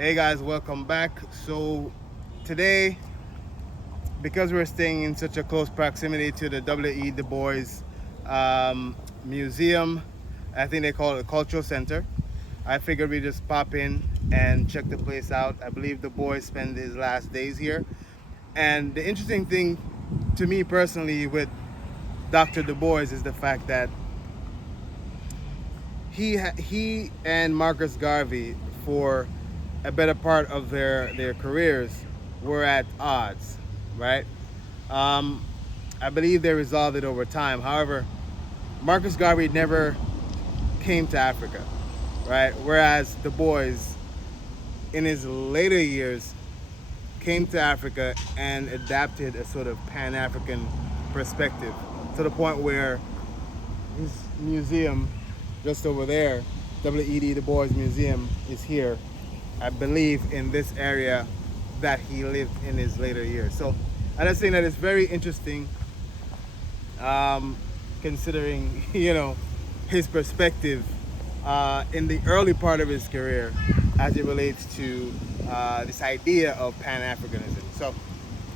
Hey guys, welcome back. So today, because we're staying in such a close proximity to the W.E. Dubois museum, I think they call it a cultural center. I figured we just pop in and check the place out. I believe Du Bois spent his last days here. And the interesting thing to me personally with Dr. Du Bois is the fact that he and Marcus Garvey, for a better part of their careers, were at odds, right? Um, I believe they resolved it over time. However, Marcus Garvey never came to Africa, right? Whereas Du Bois, in his later years, came to Africa and adapted a sort of Pan-African perspective to the point where his museum just over there, W.E.B Dubois Museum, is here, I believe, in this area that he lived in his later years. So I just think that it's very interesting, considering his perspective in the early part of his career as it relates to this idea of Pan-Africanism. So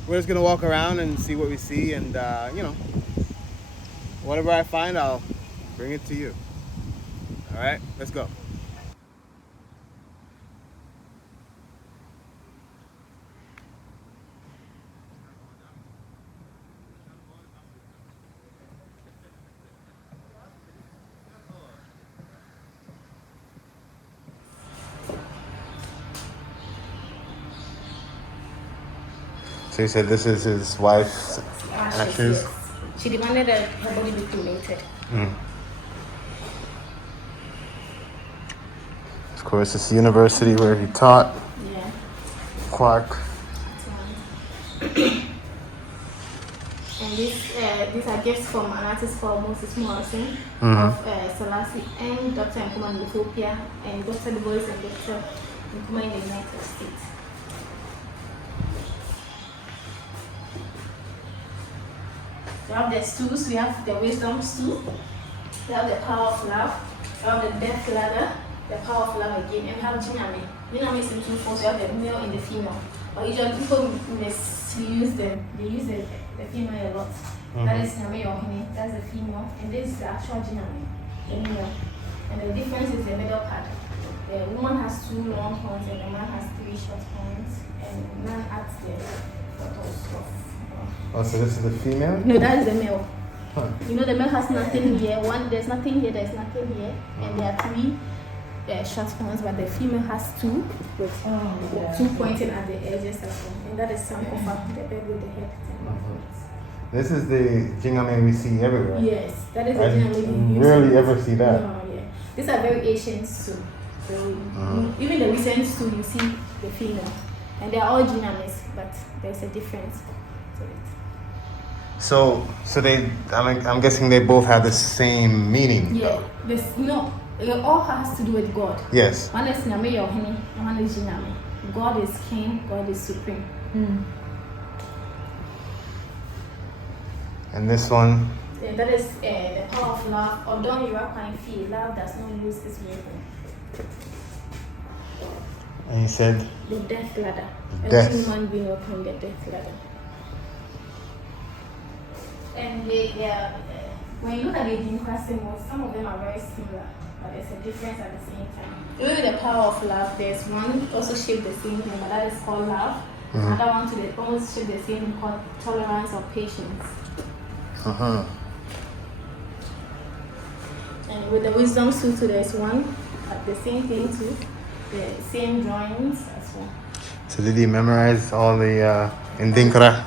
we're just gonna walk around and see what we see, and whatever I find, I'll bring it to you. All right, let's go. So you said this is his wife's ashes? Yes. She demanded that her body be cremated. Of course, it's the university where he taught. Yeah. Clark. And these are gifts from an artist called Moses Morrison of Selassie and Dr. Nkrumah in Ethiopia and Dr. Du Bois and Dr. Nkrumah in the United States. We have the stools, we have the wisdom stool, we have the power of love, we have the death ladder, the power of love again, and we have Jiname. Jiname is in two forms, we have the male and the female. But usually people misuse them, they use the female a lot. That is Name or Hine, that's the female, and this is the actual Jiname, the male. And the difference is the middle part. The woman has 2 long horns and the man has 3 short horns, and man adds the photos of. Oh, so this is the female? No, that is the male. Huh. You know, the male has nothing here. There's nothing here, there's nothing here. And there are 3 short horns, but the female has 2 with 2 pointing at the edges as well. And that is Sankofa, the bird with the head. This is the Jingame we see everywhere. Yes, that is the Jingame we rarely ever see that. No, yeah. These are very ancient too. So even the recent too, you see the female. And they are all Jinames, but there's a difference to it. So they, I'm guessing they both have the same meaning. Yeah, it all has to do with God. Yes. One is Name Yohini, and one is Jiname. God is King, God is Supreme. And this one? Yeah, that is the power of love. Although you are quite feel, love does not lose its weapon. And you said? The death ladder. Every human being will climb the death ladder. And when you look at the Dinka symbols, some of them are very similar, but there's a difference at the same time. Even the power of love, there's one also shaped the same thing, but that is called love. Another one to the almost shaped the same thing called tolerance or patience. And with the wisdom suit, there's one at the same thing too, the same drawings as well. So did he memorize all the Ndinkra?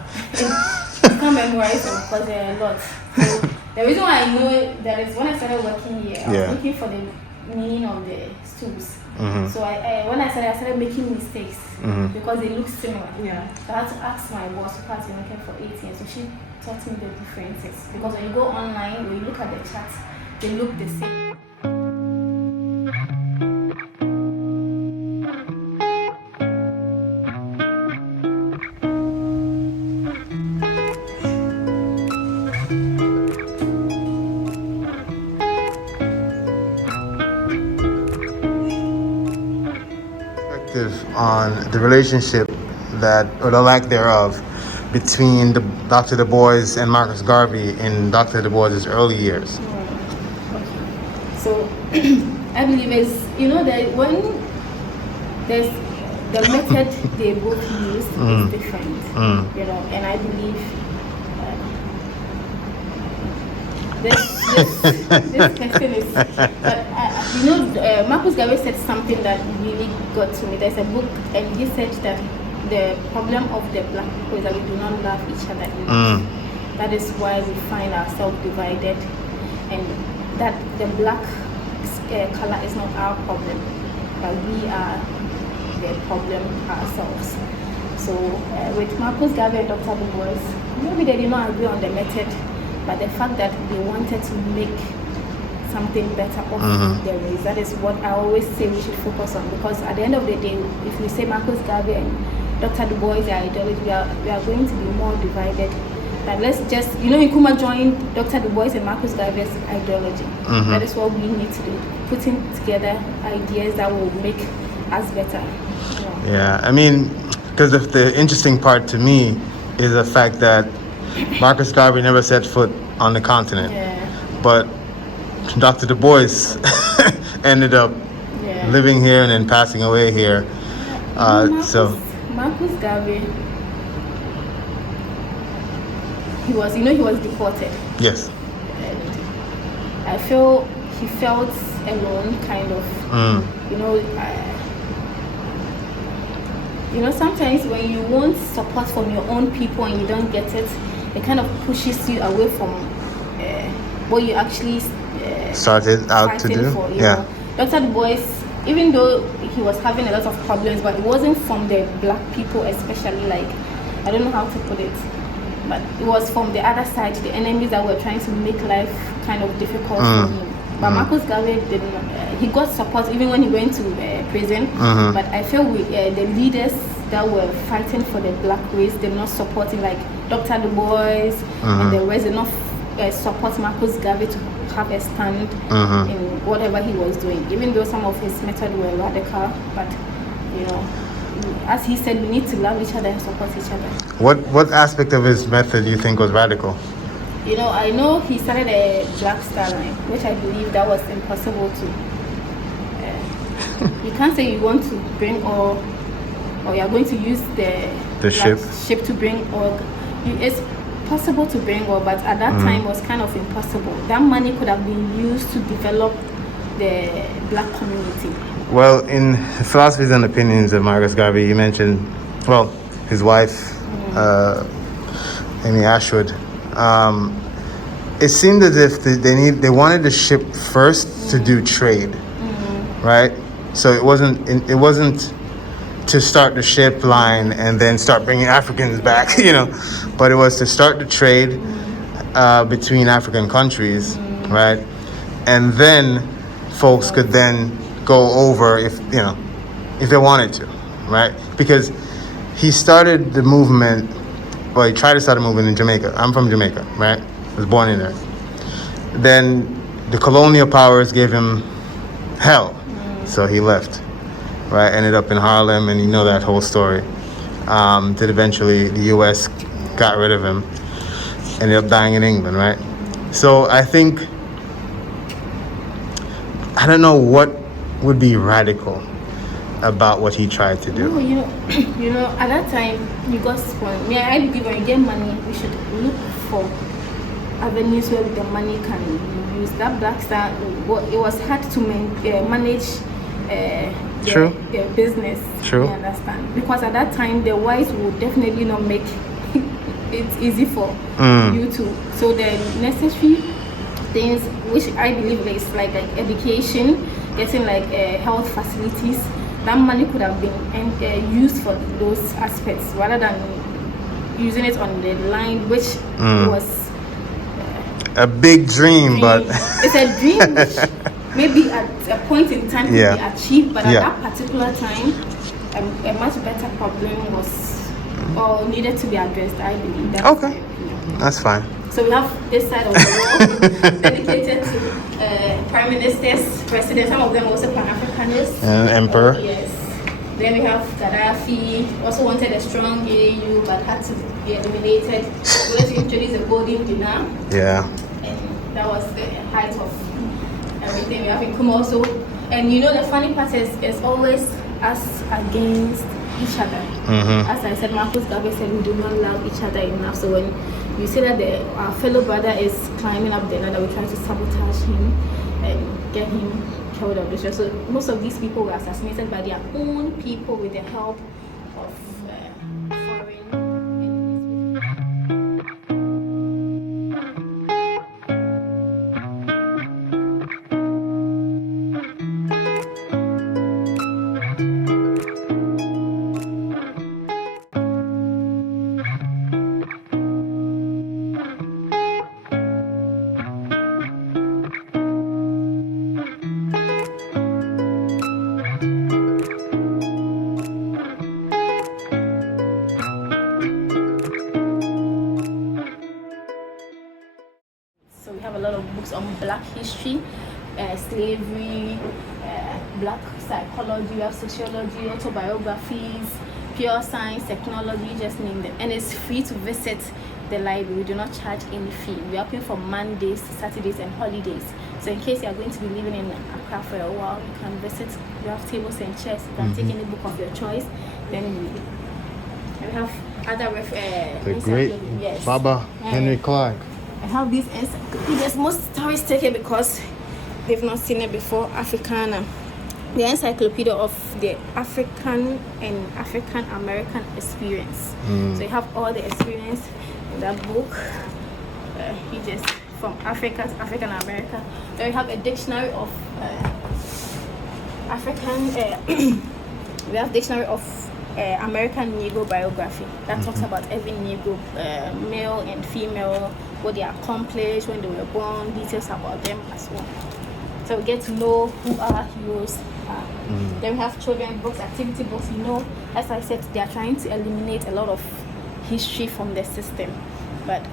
I can't memorize them because there are a lot. So the reason why I know it, that is when I started working here, I was looking for the meaning of the stools. So when I started making mistakes because they look similar. Yeah. So I had to ask my boss, who has been working for 8 years, so she taught me the differences. Because when you go online, when you look at the charts, they look the same. on the relationship that, or the lack thereof, between Dr. Du Bois and Marcus Garvey in Dr. Du Bois's early years. So I believe that when there's the method they both used is different, and I believe this question is, but Marcus Garvey said something that really got to me. There's a book, and he said that the problem of the black people is that we do not love each other enough. That is why we find ourselves divided, and that the black color is not our problem, but we are the problem ourselves. So with Marcus Garvey and Dr. Du Bois, maybe they did not agree on the method, but the fact that they wanted to make something better of the race, that is what I always say we should focus on, because at the end of the day, if we say Marcus Garvey and Dr. Du Bois are ideology, we are going to be more divided. But let's just, Nkrumah joined Dr. Du Bois and Marcus Garvey's ideology. That is what we need to do, putting together ideas that will make us better. Yeah, I mean, because the interesting part to me is the fact that Marcus Garvey never set foot on the continent, but Dr. Du Bois ended up living here and then passing away here. Marcus Garvey, he was deported. Yes. And I feel he felt alone, kind of. Sometimes when you want support from your own people and you don't get it, it kind of pushes you away from what you actually started out to do. Dr. Du Bois, even though he was having a lot of problems, but it wasn't from the black people, especially, like, I don't know how to put it, but it was from the other side, the enemies that were trying to make life kind of difficult for him. But Marcus Garvey didn't. He got support even when he went to prison. But I feel the leaders that were fighting for the black race, they're not supporting, like Dr. Du Bois and the rest, did not support Marcus Garvey to have a stand in whatever he was doing. Even though some of his methods were radical, but as he said, we need to love each other and support each other. What aspect of his method do you think was radical? I know he started a Black Star Line, which I believe that was impossible to. You can't say you want to bring oil, or you are going to use the ship to bring oil. It's possible to bring oil, but at that time it was kind of impossible. That money could have been used to develop the black community. Well, in Philosophies and Opinions of Marcus Garvey, you mentioned, his wife, Amy Ashwood. It seemed as if they wanted the ship first to do trade, right? So it wasn't to start the ship line and then start bringing Africans back, but it was to start the trade between African countries, right? And then folks could then go over if they wanted to, right? Because he started the movement. Well, he tried to start a movement in Jamaica. I'm from Jamaica, right? I was born in there. Then the colonial powers gave him hell, so he left, right? Ended up in Harlem, and you know that whole story. Till eventually the U.S. got rid of him. Ended up dying in England, right? So I think, I don't know what would be radical about what he tried to do. At that time, you got spoiled. I believe when you get money, we should look for avenues where the money can be used. That Black Star, it was hard to manage their business. True. You understand? Because at that time, the whites would definitely not make it easy for you to. So the necessary things, which I believe is like education, getting health facilities, that money could have been used for those aspects rather than using it on the line, which was a big dream, but it's a dream which maybe at a point in time could be achieved, but at that particular time, a much better problem was or needed to be addressed. I believe. That's fine. So we have this side of the world dedicated to prime ministers, presidents. Some of them also Pan Africanists. And emperor. Yes. Then we have Gaddafi, also wanted a strong AU but had to be eliminated. We wanted to introduce a golden dinar. Yeah. And that was the height of everything. We have Nkrumah also. And you know, the funny part is it's always us against each other. As I said, Marcus Garvey said we do not love each other enough. So when you see that our fellow brother is climbing up the ladder, we try to sabotage him and get him killed or destroyed. So most of these people were assassinated by their own people with the help of foreign enemies. So we have a lot of books on black history, slavery, black psychology, we have sociology, autobiographies, pure science, technology, just name them. And it's free to visit the library. We do not charge any fee. We are open from Mondays, Saturdays, and holidays. So in case you are going to be living in Accra for a while, you can visit. We have tables and chairs. You can take any book of your choice. Then we have other the great yes. Baba Henry Clark. I have these encyclopedias. Most tourists take it because they've not seen it before. Africana, the encyclopedia of the African and African American experience. So you have all the experience in that book. You just from Africa to African America. Then we have a dictionary of African. We have dictionary of American Negro biography that talks about every Negro, male and female, what they accomplished, when they were born, details about them as well. So we get to know who our heroes are. Then we have children books, activity books. You know, as I said, they are trying to eliminate a lot of history from the system. But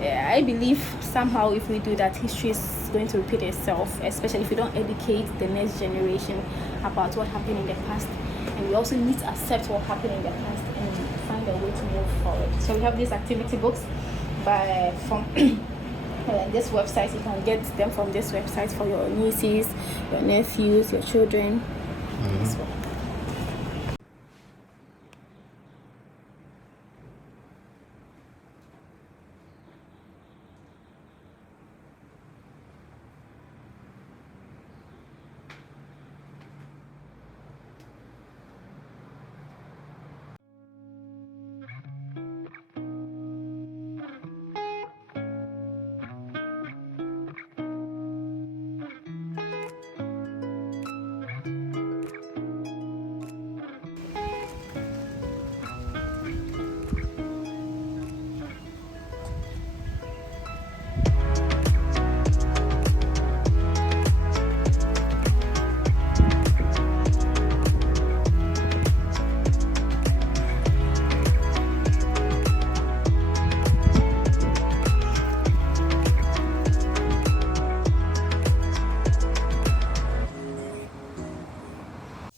I believe somehow if we do that, history is going to repeat itself, especially if we don't educate the next generation about what happened in the past. And we also need to accept what happened in the past and find a way to move forward. So we have these activity books from this website. You can get them from this website for your nieces, your nephews, your children as well.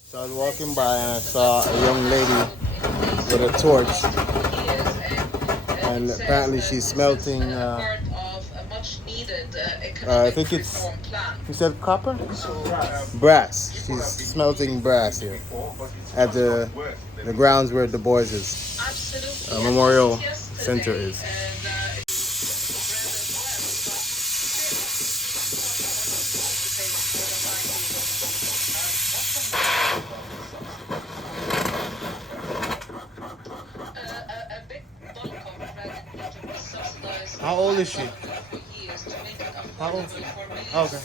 So I was walking by and I saw a young lady with a torch, and apparently she's smelting. I think it's. You said copper? Brass. She's smelting brass here at the grounds where Du Bois's Memorial Center is. How old is she? How old? Oh, okay.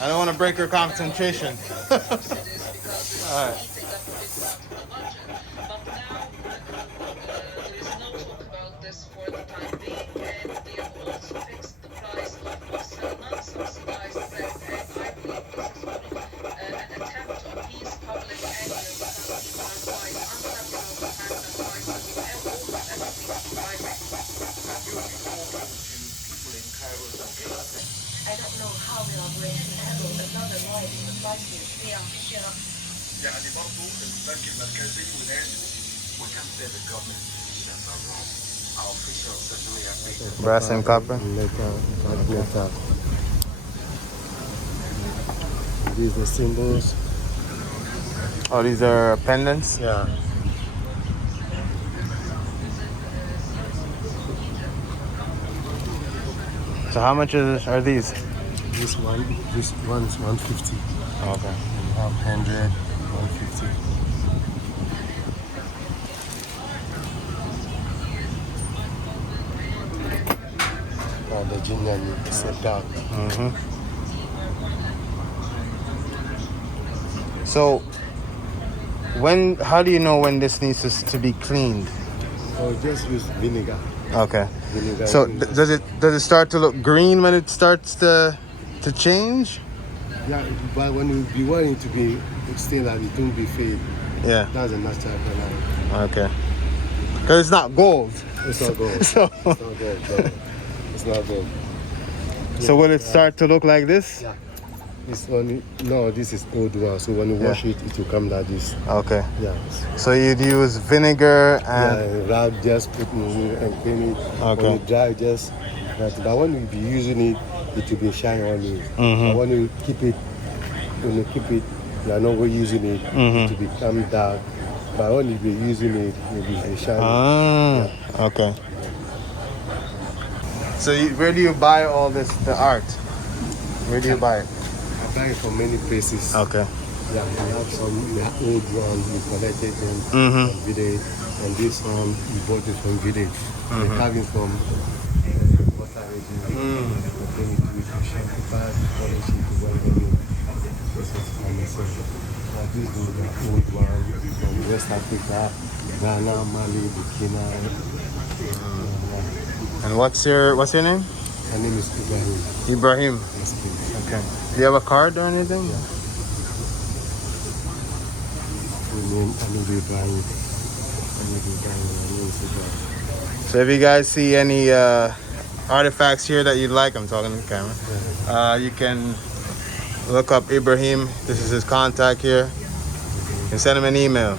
I don't want to break her concentration. All right. I don't know how we are going to handle another noise. يعني برضه البنك المركزي ولازم وتنفيذ الجفرمنت that's our role. Our officials certainly have been Brass and copper. Metal. These are the symbols. Oh, these are pendants. Yeah. So how much are these? This one's 150. Okay. We have 100, 150. The ginger is set dark. So how do you know when this needs to be cleaned? Oh, just use vinegar. Okay. Vinegar. So does it start to look green when it starts to change? Yeah, but when you want it to be still that it don't be fade. Yeah. That's a natural color. Okay. Because it's not gold. It's not gold. So It's not gold. No. It's not gold. so will it start to look like this? Yeah. This is old one. So when you wash it, it will come like this. Okay. Yeah. So you'd use vinegar and Rub, just put in and clean it. Okay. When you dry, just but when you be using it, it will be shine on it. But when you keep it, you are not using it, it will become dark. But when you be using it, it will be shiny. Okay. So where do you buy all the art? Where do you buy it? I buy it from many places. Okay. Yeah, we have some old ones, we collected them from village, and this one we bought it from village. We have it from water region. We bring it to Shankipad, polish it to where they need. This is amazing. This is the old one from West Africa, Ghana, Mali, Burkina. And what's your name? My name is Ibrahim. Ibrahim. Yes, please. Okay. Do you have a card or anything? Yeah. My name is Ibrahim. So if you guys see any artifacts here that you'd like, I'm talking to the camera, you can look up Ibrahim. This is his contact here. You can send him an email.